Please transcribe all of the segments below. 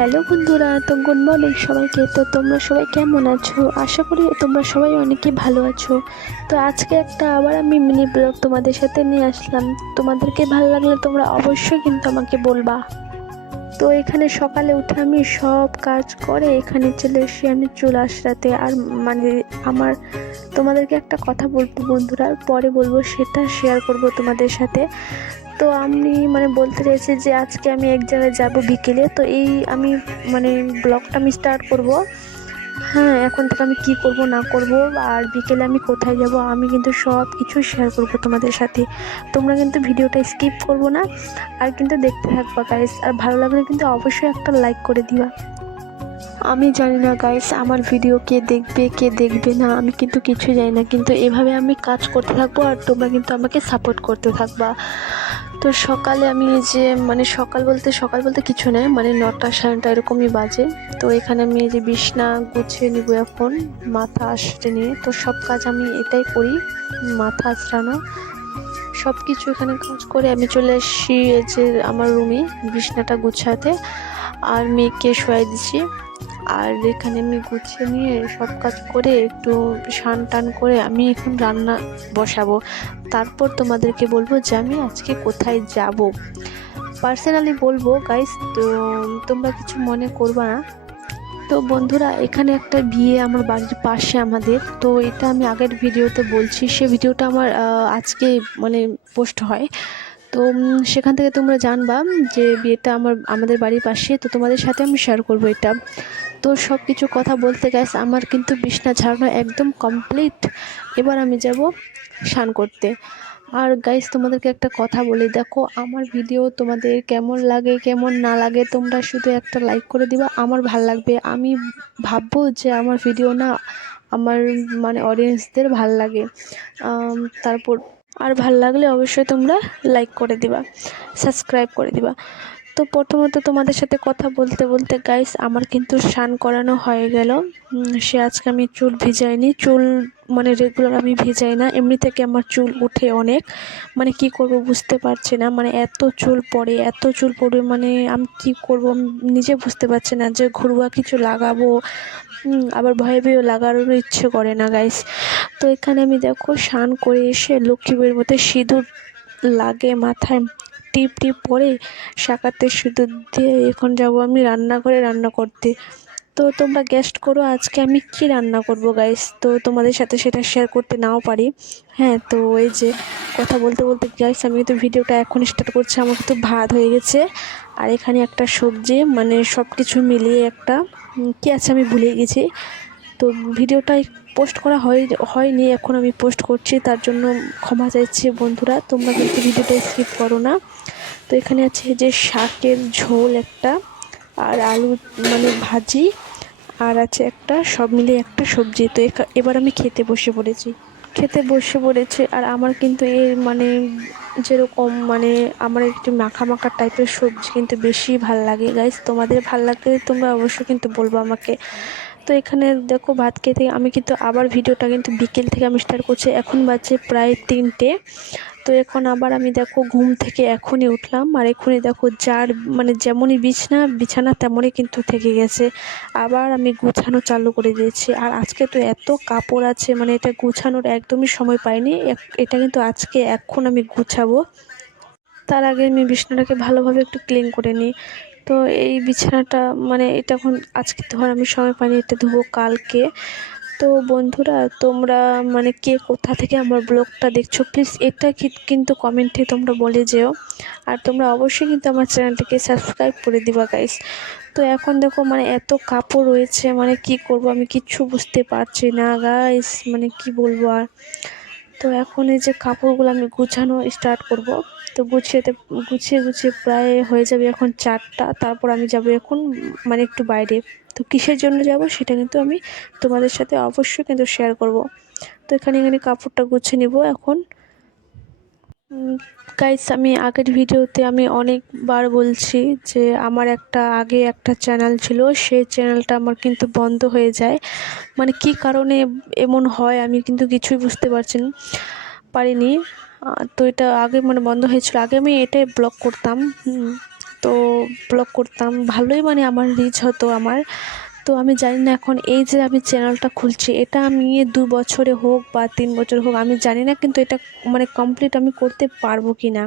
Hello বন্ধুরা, তো good morning সবাইকে। তো তোমরা সবাই কেমন আছো? আশা করি তোমরা সবাই অনেকই ভালো আছো। তো আজকে একটা আবার আমি মিনি ব্লগ তোমাদের সাথে নিয়ে আসলাম। তোমাদেরকে ভালো লাগলে তোমরা অবশ্যই কিন্তু আমাকে বলবা। তো এখানে সকালে উঠে আমি সব কাজ করে এখানে চলে এসে আমি চুল আঁচড়াতে। আর মানে আমার তোমাদেরকে একটা কথা বলবো বন্ধুরা, পরে বলবো, সেটা শেয়ার করব তোমাদের সাথে। তো আমি বলতে চাইছি যে আজকে আমি এক জায়গায় যাব বিকেলে। তো এই আমি ব্লগটা আমি স্টার্ট করব। হ্যাঁ, এখন থেকে আমি কি করব না করব আর বিকেলে আমি কোথায় যাব আমি কিন্তু সব কিছু শেয়ার করব তোমাদের সাথে। তোমরা কিন্তু ভিডিওটা স্কিপ করবো না, আর কিন্তু দেখতে থাকবা গাইস। আর ভালো লাগলে কিন্তু অবশ্যই একটা লাইক করে দিবা। আমি জানি না গাইস আমার ভিডিও কে দেখবে কে দেখবে না, আমি কিন্তু কিছু জানি না, কিন্তু এভাবে আমি কাজ করতে থাকবো আর তোমরা কিন্তু আমাকে সাপোর্ট করতে থাকবা। তো সকালে আমি এই যে সকাল বলতে কিছু নেই, 9টা 9:30 এরকমই বাজে। তো এখানে আমি এই যে বিছনা গুছিয়ে নিব এখন, মাথা আঁচড়ে নিয়ে। তো সব কাজ আমি এটাই করি, মাথা আঁচড়ানো সব কিছু। এখানে কাজ করে আমি চলে এসেছি এই যে আমার রুমে বিছনাটা গুছাতে, আর মেয়েকে শোয়াই দিছি। আর এখানে আমি গুছিয়ে নিয়ে সব কাজ করে একটু স্নান টান করে আমি এখন রান্না বসাবো। তারপর তোমাদেরকে বলবো যে আমি আজকে কোথায় যাব, পার্সোনালি বলবো গাইস। তো তোমরা কিছু মনে করবা না। তো বন্ধুরা, এখানে একটা বিয়ে আমার বাড়ির পাশে আমাদের। তো এটা আমি আগের ভিডিওতে বলছি, সে ভিডিওটা আমার আজকে পোস্ট হয়। তো সেখান থেকে তোমরা জানবা যে বিয়েটা আমাদের বাড়ির পাশে। তো তোমাদের সাথে আমি শেয়ার করবো এটা। তো সব কিছু কথা বলতে গেছে আমার কিন্তু বিছনা ঝাড়ানো একদম কমপ্লিট। এবার আমি যাব স্নান করতে। আর গাইস, তোমাদেরকে একটা কথা বলি, দেখো আমার ভিডিও তোমাদের কেমন লাগে কেমন না লাগে তোমরা শুধু একটা লাইক করে দিবা, আমার ভাল লাগবে। আমি ভাববো যে আমার ভিডিও না আমার অডিয়েন্সদের ভাল লাগে। তারপর আর ভাল লাগলে অবশ্যই তোমরা লাইক করে দিবা, সাবস্ক্রাইব করে দিবা। তো প্রথমত তোমাদের সাথে কথা বলতে বলতে গাইস আমার কিন্তু স্নান করানো হয়ে গেল। সে আজকে আমি চুল ভিজাইনি, চুল রেগুলার আমি ভিজাই না, এমনি থেকে আমার চুল উঠে অনেক। কি করব বুঝতে পারছি না, এত চুল পড়ে আমি কি করব আমি নিজে বুঝতে পারছি না, যে ঘরোয়া কিছু লাগাবো আবার ভয়ে ভয়েও লাগানোরও ইচ্ছে করে না গাইস। তো এখানে আমি দেখো স্নান করে এসে লক্ষ্মীবের মতো সিঁদুর লাগে মাথায়, টিপ টিপ পরে শাঁখাতে সিঁদুর দিয়ে এখন যাব আমি রান্নাঘরে রান্না করতে। তো তোমরা গেস্ট করো আজকে আমি কি রান্না করব গাইস, তো তোমাদের সাথে সেটা শেয়ার করতে নাও পারি। হ্যাঁ, তো এই যে কথা বলতে বলতে গাইস আমি কিন্তু ভিডিওটা এখন স্টার্ট করছি। আমার কিন্তু ভাত হয়ে গেছে, আর এখানে একটা সবজি, সব কিছু মিলিয়ে একটা কি আছে আমি ভুলে গেছি। তো ভিডিওটাই পোস্ট করা হয়নি, এখন আমি পোস্ট করছি, তার জন্য ক্ষমা চাইছি বন্ধুরা, তোমরা কিন্তু ভিডিওটা স্কিপ করো না। তো এখানে আছে যে শাকের ঝোল একটা, আর আলু ভাজি, আর আছে একটা, সব মিলিয়ে একটা সবজি। তো এবার আমি খেতে বসে পড়েছি। আর আমার কিন্তু এর যেরকম আমার একটু মাখা মাখা টাইপের সবজি কিন্তু বেশি ভাল লাগে গাইস। তোমাদের ভাল লাগলে তোমরা অবশ্যই কিন্তু বলবো আমাকে। তো এখানে দেখো ভাত খেতে আমি কিন্তু আবার ভিডিওটা কিন্তু বিকেল থেকে আমি স্টার্ট করছি, এখন বাজে প্রায় 3টে। তো এখন আবার আমি দেখো ঘুম থেকে এখনই উঠলাম, আর এখনই দেখো যার যেমনই বিছানা তেমনই কিন্তু থেকে গেছে। আবার আমি গুছানো চালু করে দিয়েছি। আর আজকে তো এত কাপড় আছে, এটা গুছানোর একদমই সময় পাইনি। এটা কিন্তু আজকে এখন আমি গুছাবো। তার আগে আমি বিছানাটাকে ভালোভাবে একটু ক্লিন করে নিই। তো এই বিছানাটা এটা এখন আজকে ধর আমি সময় পাইনি, এটা ধুবো কালকে। তো বন্ধুরা, তোমরা কে কোথা থেকে আমার ব্লগটা দেখছো প্লিজ এটা কিন্তু কমেন্টে তোমরা বলে যেও। আর তোমরা অবশ্যই কিন্তু আমার চ্যানেলটিকে সাবস্ক্রাইব করে দিবা গাইস। তো এখন দেখো এত কাপড় রয়েছে, কি করব আমি কিচ্ছু বুঝতে পারছি না গাইস, কি বলবো আর। তো এখন এই যে কাপড়গুলো আমি গুছানো স্টার্ট করব। তো গুছিয়ে গুছিয়ে প্রায় হয়ে যাবে এখন 4টা। তারপর আমি যাব এখন একটু বাইরে। তো কিসের জন্য যাব সেটা কিন্তু আমি তোমাদের সাথে অবশ্যই কিন্তু শেয়ার করব। তো এখানে কাপড়টা গুছিয়ে নিব এখন। গাইস, আমি আগের ভিডিওতে আমি অনেকবার বলছি যে আমার আগে একটা চ্যানেল ছিল, সেই চ্যানেলটা আমার কিন্তু বন্ধ হয়ে যায়। কি কারণে এমন হয় আমি কিন্তু কিছুই বুঝতে পারিনি। তো এটা আগে বন্ধ হয়েছিল, আগে আমি এটাই ব্লগ করতাম। তো ব্লগ করতাম, ভালোই মানে আমার রিচ হতো আমার। তো আমি জানি না এখন এই যে আমি চ্যানেলটা খুলছি, এটা আমি 2 বছরে হোক বা 3 বছর হোক আমি জানি না, কিন্তু এটা মানে কমপ্লিট আমি করতে পারবো কি না।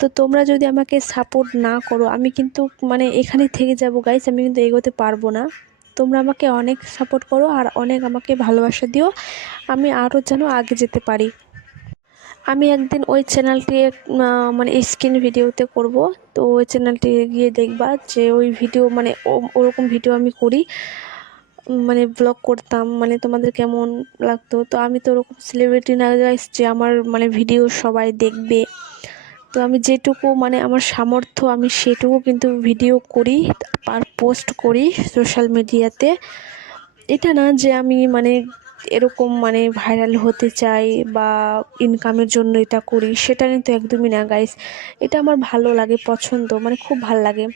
তো তোমরা যদি আমাকে সাপোর্ট না করো, আমি কিন্তু মানে এখানেই থেকে যাব গাইস, আমি কিন্তু এগোতে পারবো না। তোমরা আমাকে অনেক সাপোর্ট করো আর অনেক আমাকে ভালোবাসা দিও, আমি আরও যেন আগে যেতে পারি। আমি একদিন ওই চ্যানেলটি মানে স্ক্রিন ভিডিওতে করব, তো ওই চ্যানেলটি গিয়ে দেখবা যে ওই ভিডিও মানে ওরকম ভিডিও আমি করি, মানে ব্লগ করতাম, মানে তোমাদের কেমন লাগতো। তো আমি তো ওরকম সেলিব্রিটি না গাইস যে আমার মানে ভিডিও সবাই দেখবে। তো আমি যেটুকু মানে আমার সামর্থ্য আমি সেটুকু কিন্তু ভিডিও করি আর পোস্ট করি সোশ্যাল মিডিয়াতে। এটা না যে আমি মানে এরকম মানে ভাইরাল হতে চাই বা ইনকামের জন্য এটা করি, সেটা কিন্তু একদমই না গাইস। এটা আমার ভালো লাগে, পছন্দ, মানে খুব ভালো লাগে।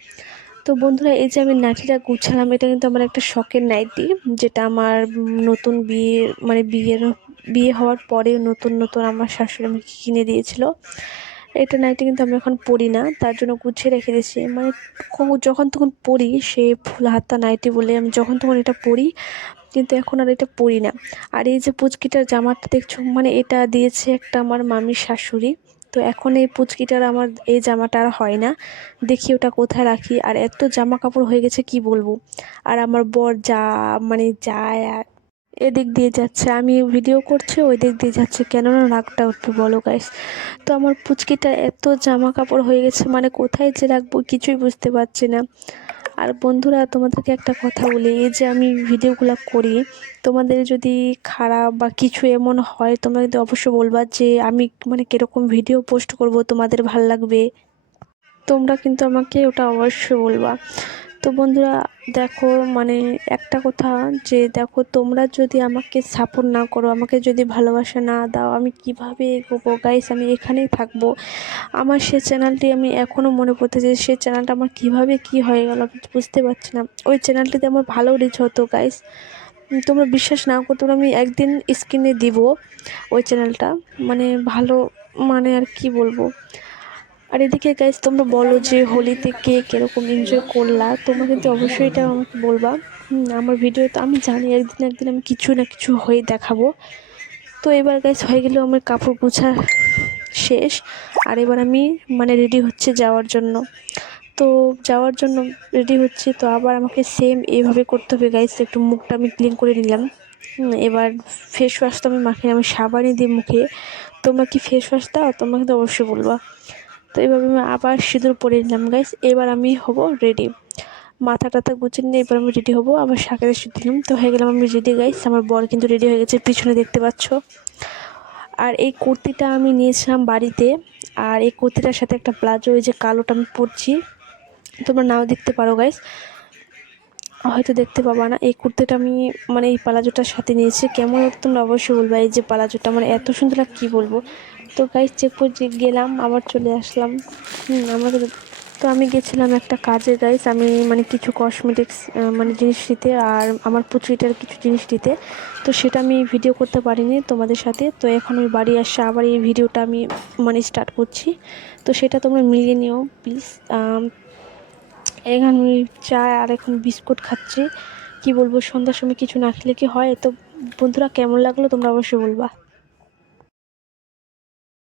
তো বন্ধুরা, এই যে আমি নাইটিটা গুছালাম, এটা কিন্তু আমার একটা শখের নাইটি, যেটা আমার নতুন বিয়ে হওয়ার পরে নতুন নতুন আমার শাশুড়ি আমাকে কিনে দিয়েছিল। এটা নাইটি কিন্তু আমি এখন পরি না, তার জন্য গুছিয়ে রেখে দিয়েছি, মানে যখন তখন পরি, সে ফুল হাতা নাইটি বলে আমি যখন তখন এটা পরি, কিন্তু এখন আর এটা পরি না। আর এই যে পুচকিটার জামাটা দেখছো, মানে এটা দিয়েছে একটা আমার মামির শাশুড়ি। তো এখন এই পুচকিটার আমার এই জামাটা আর হয় না, দেখি ওটা কোথায় রাখি। আর এত জামা কাপড় হয়ে গেছে কি বলবো। আর আমার বর যা মানে যায় আর এদিক দিয়ে যাচ্ছে, আমি ভিডিও করছি ওই দিক দিয়ে যাচ্ছে, কেননা রাগটা উঠবে বলো গাইস। তো আমার পুচকিটা এত জামা কাপড় হয়ে গেছে, মানে কোথায় যে রাখবো কিছুই বুঝতে পারছি না। আর বন্ধুরা, তোমাদেরকে একটা কথা বলি, এই যে আমি ভিডিওগুলো করি, তোমাদের যদি খারাপ বা কিছু এমন হয়, তোমরা কিন্তু অবশ্যই বলবা যে আমি মানে কীরকম ভিডিও পোস্ট করব, তোমাদের ভাল লাগবে, তোমরা কিন্তু আমাকে ওটা অবশ্যই বলবা। তো বন্ধুরা দেখো, মানে একটা কথা, যে দেখো তোমরা যদি আমাকে সাপোর্ট না করো, আমাকে যদি ভালোবাসা না দাও, আমি কিভাবে এগোবো গাইস, আমি এখানেই থাকবো। আমার সে চ্যানেলটি আমি এখনও মনে পড়তেছে, সেই চ্যানেলটা আমার কিভাবে কি হয়ে গেল বুঝতে পারছি না। ওই চ্যানেলটিতে আমার ভালো রিচ হতো গাইস, তোমরা বিশ্বাস না করো, তোমরা আমি একদিন স্ক্রিনে দিব ওই চ্যানেলটা, মানে ভালো, মানে আর কি বলবো। আর এদিকে গাইস তোমরা বলো যে হোলিতে কে কীরকম এনজয় করলা, তোমরা কিন্তু অবশ্যই এটা আমাকে বলবা। আমার ভিডিও তো আমি জানি একদিন একদিন আমি কিছু না কিছু হয়ে দেখাবো। তো এবার গাইস হয়ে গেলেও আমার কাপড় গোছা শেষ, আর এবার আমি মানে রেডি হচ্ছে যাওয়ার জন্য। তো যাওয়ার জন্য রেডি হচ্ছি, তো আবার আমাকে সেম এইভাবে করতে হবে গাইস। একটু মুখটা আমি ক্লিন করে নিলাম। এবার ফেস ওয়াশ তো আমি মাখি, আমি সাবানই দিই মুখে। তোমরা কি ফেস ওয়াশ দাও? তোমরা কিন্তু অবশ্যই বলবা। তো এইভাবে আমি আবার সিঁদুর পরে নিলাম গাইস, এবার আমি হব রেডি। মাথা টাথা গুছিয়ে নিয়ে এবার আমি রেডি হবো, আবার শাকের সিঁদুর দিলাম, তো হয়ে গেলাম আমি রেডি গাইস। আমার বর কিন্তু রেডি হয়ে গেছে, পিছনে দেখতে পাচ্ছ। আর এই কুর্তিটা আমি নিয়েছিলাম বাড়িতে, আর এই কুর্তিটার সাথে একটা প্লাজো, ওই যে কালোটা আমি পরছি, তোমরা নাও দেখতে পারো গাইস, হয়তো দেখতে পাবা না। এই কুর্তিটা আমি মানে এই প্লাজোটার সাথে নিয়েছি, কেমন তোমরা অবশ্যই বলবা। এই যে প্লাজোটা মানে এত সুন্দর লাগে কী বলবো। তো গাইস চেক করে গেলাম, আবার চলে আসলাম। আমাকে তো আমি গেছিলাম একটা কাজে গাইস, আমি মানে কিছু কসমেটিক্স মানে জিনিস নিতে, আর আমার পুচকিটার কিছু জিনিস নিতে। তো সেটা আমি ভিডিও করতে পারিনি তোমাদের সাথে। তো এখন আমি বাড়ি আসে আবার এই ভিডিওটা আমি মানে স্টার্ট করছি, তো সেটা তোমরা মিলিয়ে নিও প্লিজ। এখানে আমি চা আর এখন বিস্কুট খাচ্ছি, কি বলবো, সন্ধ্যার সময় কিছু না খেলে কি হয়। তো বন্ধুরা কেমন লাগলো তোমরা অবশ্যই বলবা।